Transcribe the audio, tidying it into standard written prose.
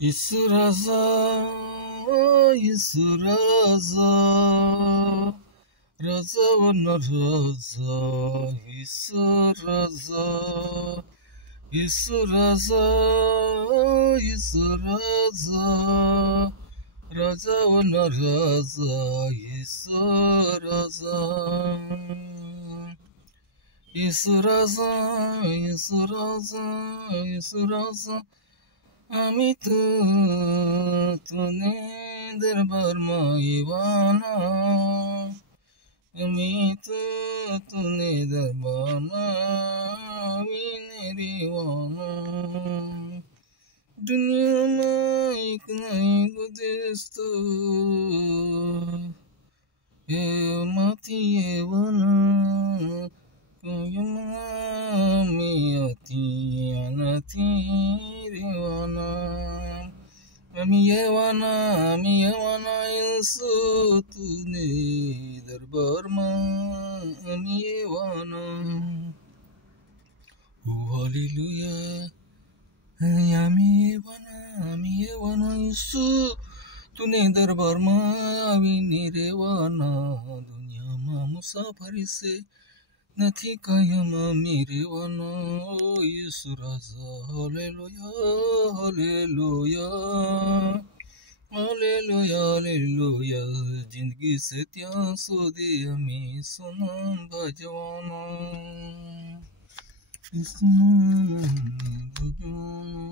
Isuraza, Isuraza, Raza wana Raza, Isuraza, Isuraza, Isuraza, Raza wana Raza, Isuraza, Isuraza, Isuraza, Isuraza. আমি তো তোদের বর্মাইবানা আমি তো তোদের বর্মাই নেরিवाना दुनिया में एक नहीं गुजस्तो ये मती ये वना Yamami ati anati rewana Ami yewana ilsu tune darbar ma Ami yewana Oh hallelujah Ami yewana ilsu tune darbar ma Ami nirewana Dunya ma musafari se નથી કાયમ મેરેવાનો ઈસુ રાજા હાલેલુયા હાલેલુયા હાલેલુયા હાલેલુયા જિંદગી સે ત્યાં સુધી અમે સોનામ ભજવાનો ઈસુ ભજવાનો